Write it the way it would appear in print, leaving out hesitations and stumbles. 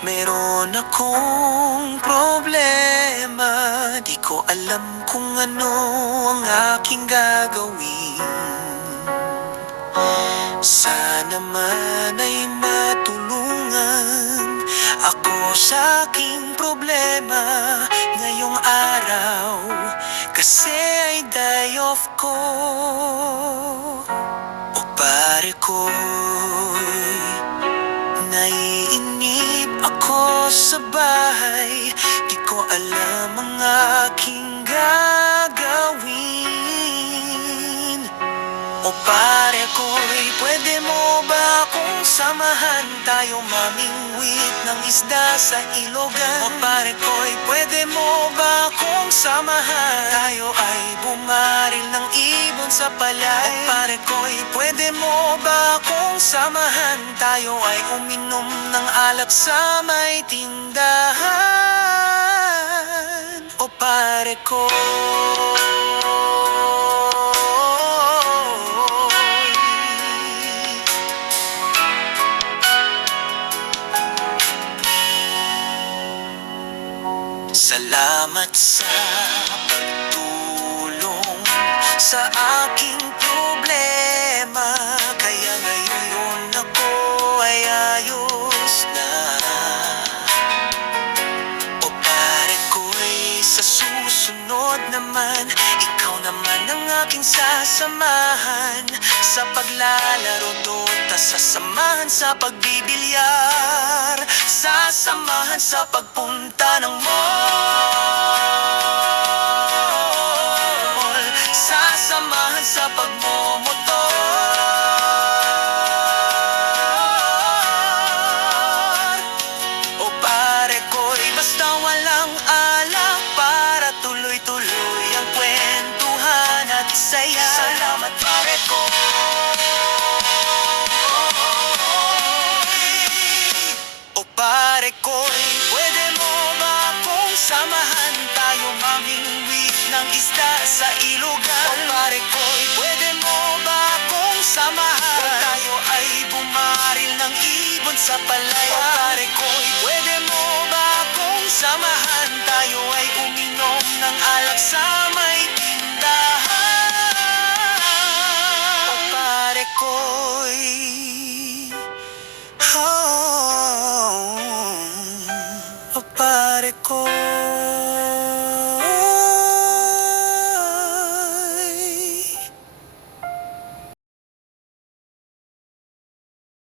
Meron akong problema, di ko alam kung ano ang aking gagawin. Sana man ay matulungan ako sa aking problema ngayong araw, kasi ay day off ko. O pare ko'y naiinip ako sa bahay, di ko alam ang aking gagawin. O pare ko'y pwede mo ba akong samahan, tayo mamingwit ng isda sa ilogan? O pare ko'y pwede mo ba akong samahan, tayo ay bumaril ng ibon sa palay? O pare ko'y pwede mo ba akong samahan, tayo ay uminom ng alak sa may tindahan? O pare ko, salamat sa pagtulong sa aking problema, kaya ngayon ako ay ayos na. O pare ko'y sa susunod naman, ikaw naman ang aking sasamahan sa paglalaro dota, sasamahan sa pagbibilyar, sasamahan sa pagpunta ng mall, sasamahan sa pagmomotor. O pare ko'y basta walang alak, para tuloy-tuloy ang kwentuhan at saya. Salamat pare ko. O pare ko'y pwede mo ba akong samahan, tayo mamingwit ng isda sa ilogan? O pare ko'y pwede mo ba akong samahan, tayo ay bumaril ng ibon sa palay? O pare ko'y pwede mo ba akong samahan, tayo ay uminom ng alak sa may tindahan? O pare ko'y oh, o pare ko.